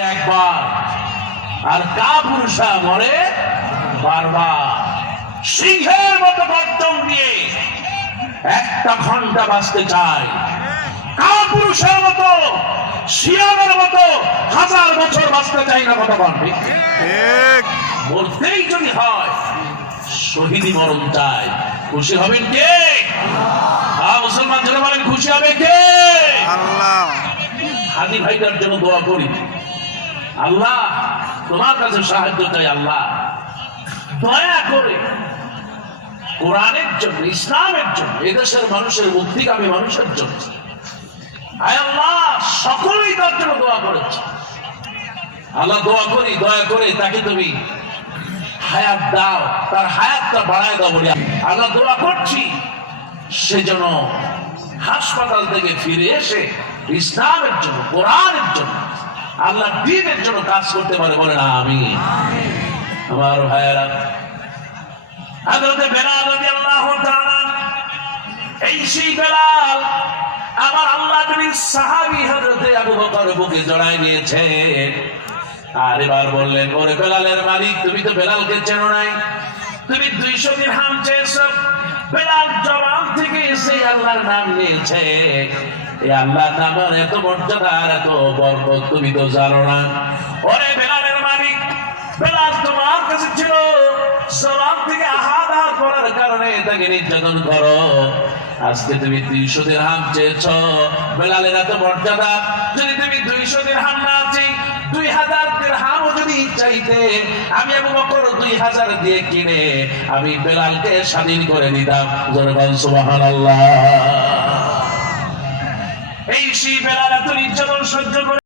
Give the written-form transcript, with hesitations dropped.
একবার আর কাপুরুষা মরে বারবার। সিংহের মতো গর্জন দিয়ে একটা ঘন্টা বাঁচতে চায়, কাপুরুষের মতো শিয়ালের মতো 1000 বছর বাঁচতে চাই না। কথা বলবে বলতেই যদি হয় শহীদি মরণ চাই। খুশি হবেন কে? মুসলমান যারা বলেন খুশি হবে কে? আল্লাহ। হাদি ভাইটার জন্য দোয়া করি, আল্লাহ তোমার কাছে সাহায্য চাই। আল্লাহ দয়া করে কোরআনের জন্য, ইসলামের জন্য, এদেশের মানুষের মুক্তিকামী মানুষের জন্য আয় আল্লাহ সকলেই তার জন্য দোয়া করেছে। আল্লাহ দোয়া করি দয়া করে তাকে তুমি হায়াত দাও, তার হায়াতটা বাড়ায় দাও বলে আল্লাহ দোয়া করছি। সেজন্য হাসপাতাল থেকে ফিরে এসে ইসলামের জন্য, কোরআনের জন্য, আল্লাহ দ্বীনের জন্য কাজ করতে পারে বলে না আমি। আমার ভাইয়েরা, হযরতে বেলাল রাদিয়াল্লাহু তাআলা, এই সেই বেলাল আমার আল্লাহ নবীর সাহাবী হযরতে আবু বকর বুকে জড়ায় নিয়েছে। আর এবার বললেন, ওরে বেলালের মালিক, তুমি তো বেলালকে চেনো নাই, তুমি 200 দিরহাম চেয়েছো। বেলাল জবান থেকে এসে আল্লাহর নাম নিয়েছে। এই আল্লাহর নামের এত মর্যাদা আর এত বরকত তুমি তো জানো না। ওরে বেলালের মালিক, বেলাল তোমার কাছে ছিল, জবান থেকে আহাদ আহাদ করার কারণে তাকে নির্যাতন করো। আজকে তুমি 200 দিরহাম চেয়েছো। বেলালের এত মর্যাদা, যদি তুমি 200 দিরহাম না চেয়ে 2000 দিরহামও যদি চাইতে, আমি আবু বকর 2000 দিয়ে কিনে আমি বেলালকে স্বাধীন করে দিতাম। জোরে বল সুবহানাল্লাহ। এই সেই বেলাল এত নির্যাতন সহ্য করে